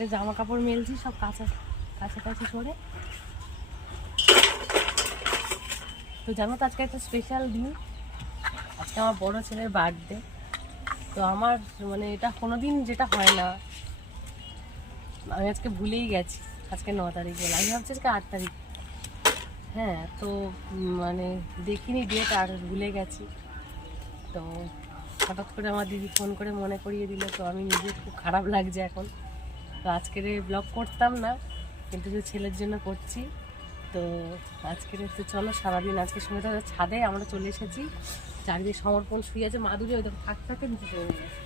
সে জামা কাপড় মেলছি সব কাছাকাছি করে। তো জানো তো আজকে একটা স্পেশাল দিন, আজকে আমার বড় ছেলের বার্থডে। তো আমার মানে এটা কোনোদিন যেটা হয় না, আমি আজকে ভুলেই গেছি আজকে 9 তারিখ বলে, আমি ভাবছি আজকে 8 তারিখ। হ্যাঁ, তো মানে দেখিনি ডেট আর ভুলে গেছি। তো হঠাৎ করে আমার দিদি ফোন করে মনে করিয়ে দিল, তো আমি নিজে খুব খারাপ লাগছে এখন। তো আজকের ব্লগ করতাম না, কিন্তু যে ছেলের জন্য করছি। তো আজকের তো চলো সারাদিন আজকে সময় তো ছাদে আমরা চলে এসেছি, চারিদিকে সমর্পণ শুয়ে আছে, মাধুরী ওই থাক থাকে নিচে চলে গেছে।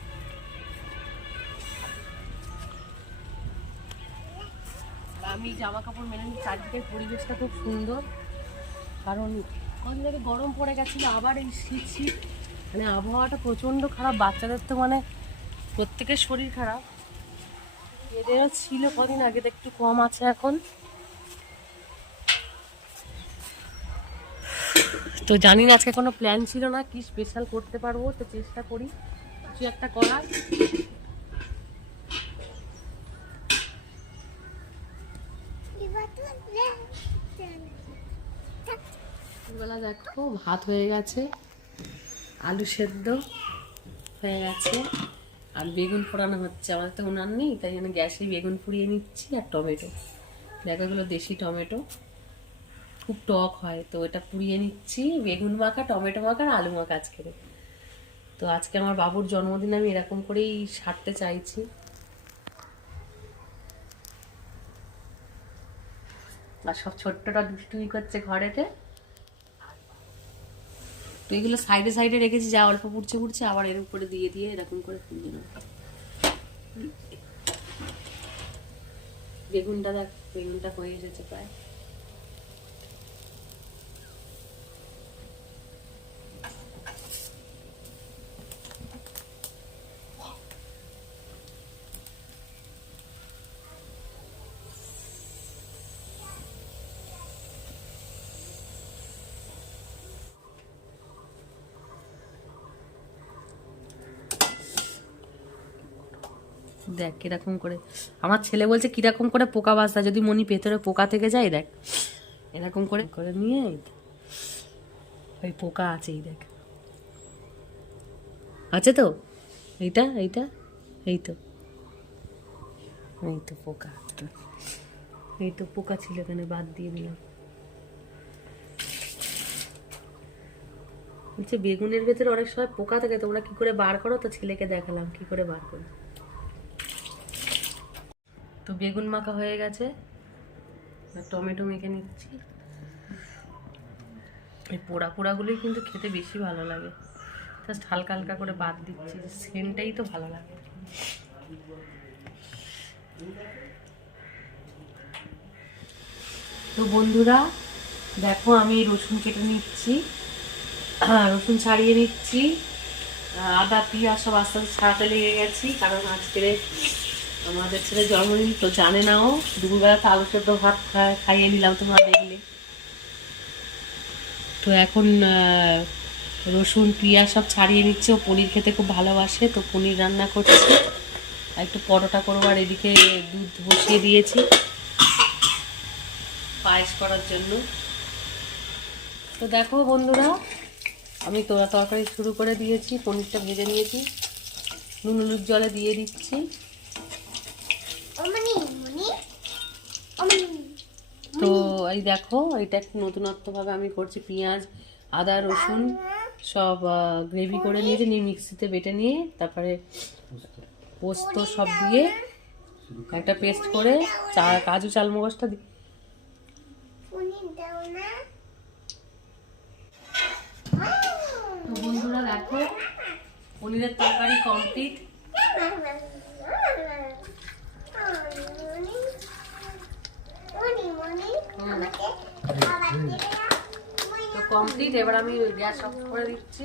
আমি জামা কাপড় মেলে নিই, চারিদিকের পরিবেশটা খুব সুন্দর, কারণ কদিন ধরে গরম পড়ে গেছিলো, আবার এই শীত শীত মানে আবহাওয়াটা প্রচণ্ড খারাপ। বাচ্চাদের তো মানে প্রত্যেকের শরীর খারাপ, এদেরও ছিল কদিন আগে, তো একটু কম আছে এখন। তো জানি না আজকে কোনো প্ল্যান ছিল না কি স্পেশাল করতে পারবো, তো চেষ্টা করি কিছু একটা করার। বেলা দেখো ভাত হয়ে গেছে, আলু সেদ্ধ হয়ে গেছে, আর বেগুন পোড়ানো হচ্ছে। আমাদের তো উনান নেই, তাই জন্য গ্যাসে বেগুন পুড়িয়ে নিচ্ছি। আর টমেটো, দেখো এগুলো দেশি টমেটো, খুব টক হয়, তো এটা পুড়িয়ে নিচ্ছি। বেগুন মাখা, টমেটো মাখা আর আলু মাখা আজকে। তো আজকে আমার বাবুর জন্মদিন আমি এরকম করেই সারতে চাইছি। আর সব ছোট্টটা দুষ্টুমি করছে ঘরেতে। তো এগুলো সাইডে সাইডে রেখেছি, যা অল্প পুড়ছে পুড়ছে আবার এর উপরে দিয়ে দিয়ে এরকম করে ফুলিয়ে নেব। বেগুনটা দেখ, বেগুনটা হয়ে এসেছে প্রায়। দেখ কিরকম করে, আমার ছেলে বলছে কিরকম করে পোকা বাঁচতা, যদি মনি ভেতরে পোকা থেকে যায়। দেখ এরকম করে করে নিয়ে ওই পোকা আছেই, দেখ আছে তো, এইটা এইটা এই তো, এই তো পোকা, এই তো পোকা ছিল এখানে, বাদ দিয়ে দিলাম। বলছে বেগুনের ভেতরে অনেক সময় পোকা থাকে, তোমরা কি করে বার করো? তো ছেলেকে দেখালাম কি করে বার করো। তো বেগুন মাখা হয়ে গেছে, টমেটো মেখে নিচ্ছি। এই পোড়া পোড়াগুলোই কিন্তু খেতে বেশি ভালো লাগে, জাস্ট হালকা হালকা করে বাদ দিচ্ছি, সেন্টটাই তো ভালো লাগে। তো বন্ধুরা দেখো আমি রসুন কেটে নিচ্ছি, রসুন ছাড়িয়ে নিচ্ছি, আদা পেঁয়াজ সব আস্তে আস্তে ছাড়াতে লেগে গেছি, কারণ আজকে আমাদের ছেলে জন্মদিন, তো জানে না ও। দুপুরবেলা তো আলু সেদ্ধ ভাত খাইয়ে নিলাম তোমরা দেখলে। তো এখন রসুন পেঁয়াজ সব ছাড়িয়ে নিচ্ছে, ও পনির খেতে খুব ভালোবাসে, তো পনির রান্না করছি। আর একটু পরোটা করবো, আর এদিকে দুধ বসিয়ে দিয়েছি পায়েস করার জন্য। তো দেখো বন্ধুরা আমি তরকারি শুরু করে দিয়েছি, পনিরটা ভেজে নিয়েছি, নুন হলুদ জলে দিয়ে দিচ্ছি। তো এই দেখো এটা একটু নতুনত্বভাবে আমি করছি, পেঁয়াজ আদা রসুন সব গ্রেভি করে নিয়েছি, নিয়ে মিক্সিতে বেটে নিয়ে তারপরে পোস্ত সব দিয়ে একটা পেস্ট করে কাজু চালমগজটা দিই। তো বন্ধুরা দেখো পনিরের তরকারি কমপ্লিট। তো কমপ্লিট, এবার আমি গ্যাস অফ করে দিচ্ছি।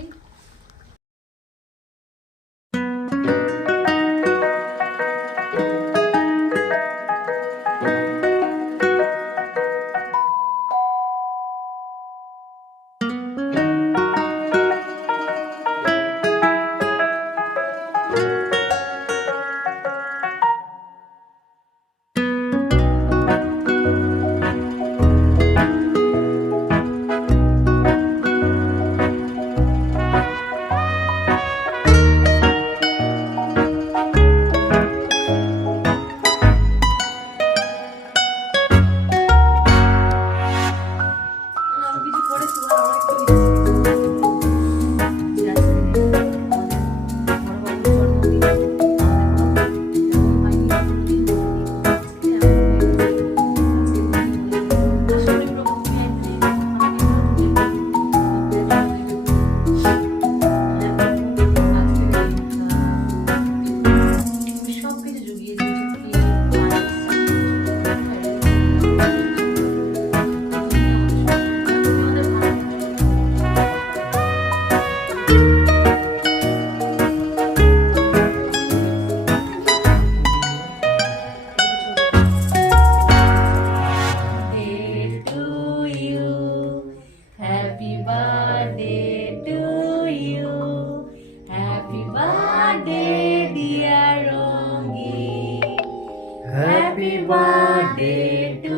birthday to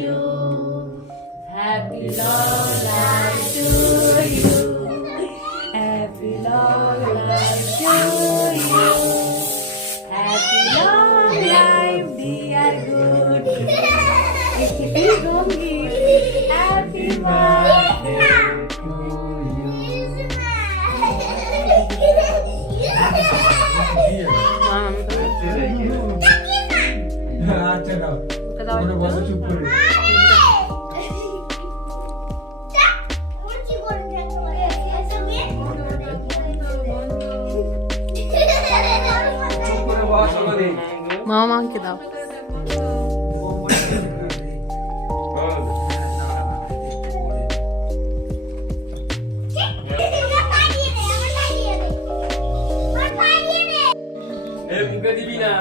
you. Happy long life to you. Happy long life to you. Happy long life, dear good. Happy birthday to you. আচ্ছা দাও ওটা বসে চুপ করে মামা মাকে দাও। মুখে দিবি না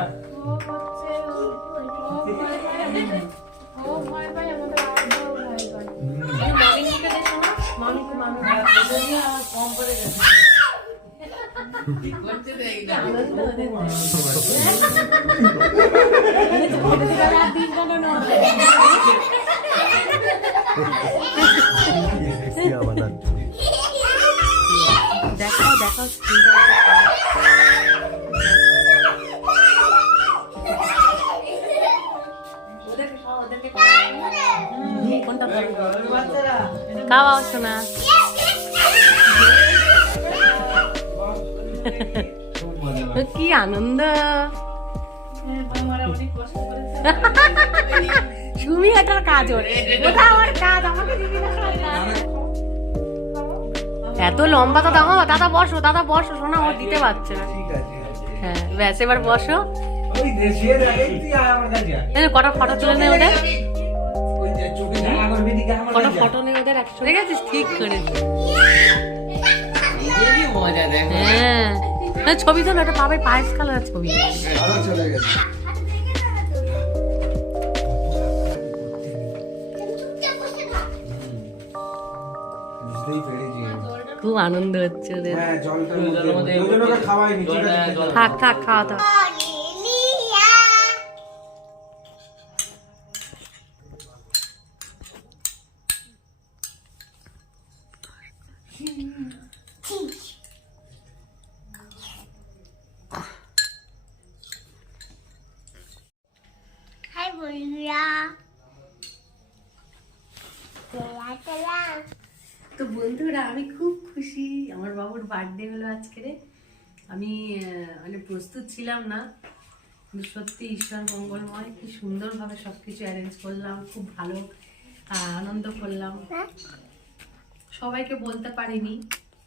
দেখাও দেখাও খাওয়াও শোনা। কি আনন্দ সুমি, এটার কাজ ওটা আমার কাজ, আমাকে এত লম্বা তো দাও। দাদা বসো, দাদা বসো শোনা, ও দিতে পারছে না। হ্যাঁ ব্যাস, এবার বসো। কটা ফটো তুলে নেই ওদের, কটা ফটো নেই ওদের একশো। ঠিক আছে, ঠিক করেছি। হ্যাঁ ছবি তো একটা পাবে, পায়েস কালার ছবি। খুব আনন্দ হচ্ছে ওদের। থাক থাক, খাওয়া থাক। তো বন্ধুরা, আমি খুব খুশি, আমার বাবুর বার্থডে হলো আজকে। আমি মানে প্রস্তুত ছিলাম না, কিন্তু সত্যি ঈশ্বর মঙ্গলময়, কি সুন্দরভাবে সবকিছু অ্যারেঞ্জ করলাম, খুব ভালো আনন্দ করলাম। সবাইকে বলতে পারিনি,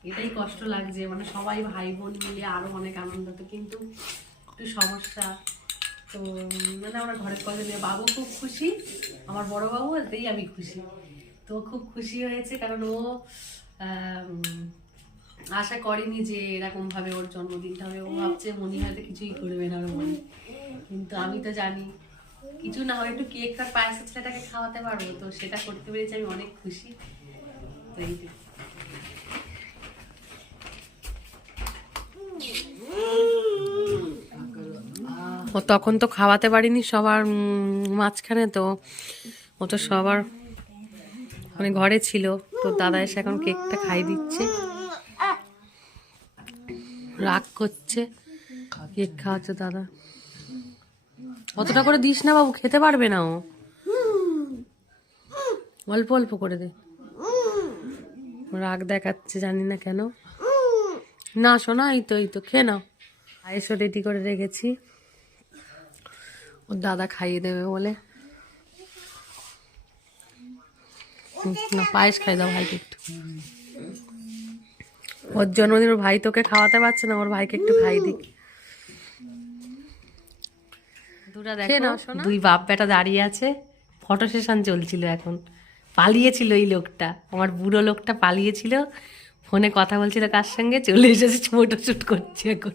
এটাই কষ্ট লাগছে, মানে সবাই ভাই বোন মিলে আরো অনেক আনন্দ, তো কিন্তু একটু সমস্যা। তো মানে আমরা ঘরের কজনে, বাবু খুব খুশি, আমার বড় বাবু, এতেই আমি খুশি। তো খুব খুশি হয়েছে, কারণ ও আশা করেনি যে এরকম ভাবে ওর জন্মদিনটা হবে। ও ভাবছে মনি হয়তো কিছুই করবে না ওর মনে, কিন্তু আমি তো জানি কিছু না হয় একটু কেক আর পায়েস ছেলেটাকে খাওয়াতে পারবো, তো সেটা করতে পেরেছি, আমি অনেক খুশি। তো এই ও তখন তো খাওয়াতে পারিনি সবার মাঝখানে, তো ও তো সবার মানে ঘরে ছিল। তো দাদা এসে এখন কেকটা খাই দিচ্ছে, রাগ করছে, কেক খাওয়াচ্ছে দাদা। অতটা করে দিস না বাবু, খেতে পারবে না ও, অল্প অল্প করে দে। রাগ দেখাচ্ছে, জানি না কেন। না শোনা, এই তো খেয়ে নাও। পায়েসও রেডি করে রেখেছি, ওর দাদা খাইয়ে দেবে বলে। না পায়েস খাই দাও ভাইকে একটু, ওর জন্মদিন, ওর ভাই তোকে খাওয়াতে পারছে না, ওর ভাইকে একটু খাই দিক। দুই বাপ বেটা দাঁড়িয়ে আছে, ফটো সেশন চলছিল এখন। পালিয়েছিল এই লোকটা, আমার বুড়ো লোকটা পালিয়েছিল, ফোনে কথা বলছিল কার সঙ্গে, চলে এসেছে ফটো শুট করছে এখন।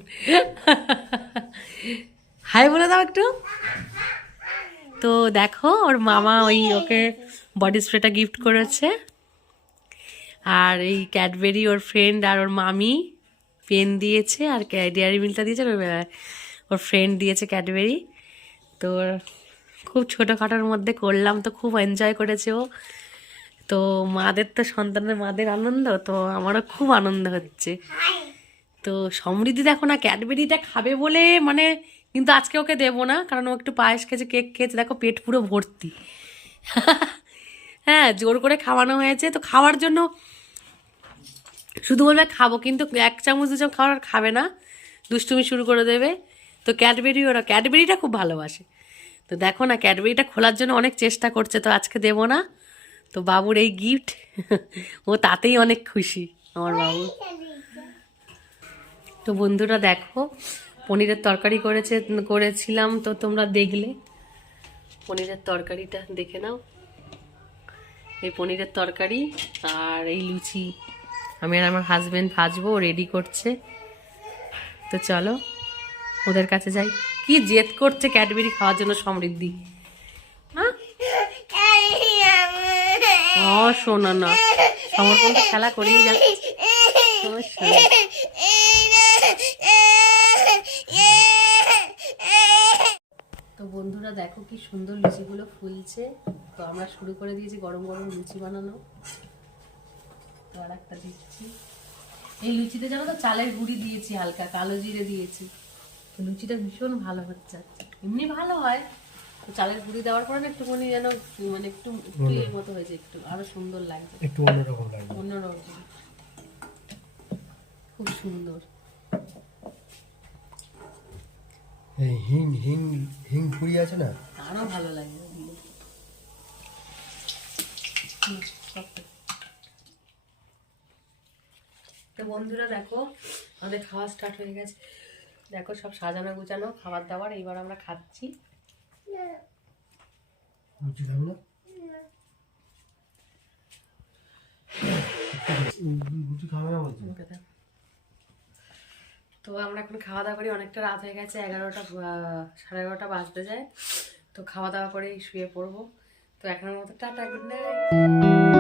হাই বলে দাও একটু। তো দেখো, ওর মামা ওই ওকে বডি স্প্রেটা গিফট করেছে, আর এই ক্যাডবেরি ওর ফ্রেন্ড আর ওর মামি পেন দিয়েছে, আর ডেয়ারি মিল্কটা দিয়েছে, ওর ফ্রেন্ড দিয়েছে ক্যাডবেরি। তো খুব ছোটোখাটোর মধ্যে করলাম, তো খুব এনজয় করেছে ও। তো মাদের তো সন্তানের মাদের আনন্দ, তো আমারও খুব আনন্দ হচ্ছে। তো সমৃদ্ধি দেখো না ক্যাডবেরিটা খাবে বলে মানে, কিন্তু আজকে ওকে দেবো না, কারণ ও একটু পায়েস খেয়েছে, কেক খেয়েছে, দেখো পেট পুরো ভর্তি। হ্যাঁ, জোর করে খাওয়ানো হয়েছে, তো খাওয়ার জন্য শুধু বলবে খাবো, কিন্তু 1 চামচ 2 চামচ খাওয়ার আর খাবে না, দুষ্টুমি শুরু করে দেবে। তো ক্যাডবেরি, ওরা ক্যাডবেরিটা খুব ভালোবাসে। তো দেখো না ক্যাডবেরিটা খোলার জন্য অনেক চেষ্টা করছে, তো আজকে দেবো না। তো বাবুর এই গিফট, ও তাতেই অনেক খুশি আমার বাবু। তো বন্ধুরা দেখো, পনিরের তরকারি করেছিলাম, তো তোমরা দেখলে। পনিরের তরকারিটা দেখে নাও, এই পনিরের তরকারি আর এই লুচি আমি আর আমার হাজবেন্ড ভাজবো, রেডি করছে। তো চলো ওদের কাছে যাই। কি জেদ করছে ক্যাডবেরি খাওয়ার জন্য সমৃদ্ধি, হ্যাঁ? ও শোনো না, সমর্পণ তো খেলা করেই যাচ্ছে। ও শোনো। তো বন্ধুরা দেখো কি সুন্দর লুচিগুলো ফুলছে। তো আমরা শুরু করে দিয়েছি গরম গরম লুচি বানানো। তো আর একটা দিচ্ছি। এই লুচিতে জানো তো চালের গুঁড়ি দিয়েছি, হালকা কালো জিরে দিয়েছি। তো লুচিটা ভীষণ ভালো হচ্ছে, এমনি ভালো হয়, তো চালের গুঁড়ি দেওয়ার পরে না একটুখানি যেন মানে একটু একটু এর মতো হয়েছে, একটু আরো সুন্দর লাগছে, একটু অন্যরকম লাগবে। অন্যরকম, খুব সুন্দর। এই হিং হিং হিং পুরি আছে না, আরো ভালো লাগবে দিলে। তো বন্ধুরা দেখো আমাদের খাওয়া স্টার্ট হয়ে গেছে। দেখো সব সাজানো গুছানো খাবার দাবার, এইবার আমরা খাচ্ছি। লুচি খাবো না, লুচি খাবে না বলছি। তো আমরা এখন খাওয়া দাওয়া করি, অনেকটা রাত হয়ে গেছে, 11টা 11:30 বাজতে যায়। তো খাওয়া দাওয়া করেই শুয়ে পড়বো। তো এখনের মতো টাটা, গুড নাইট।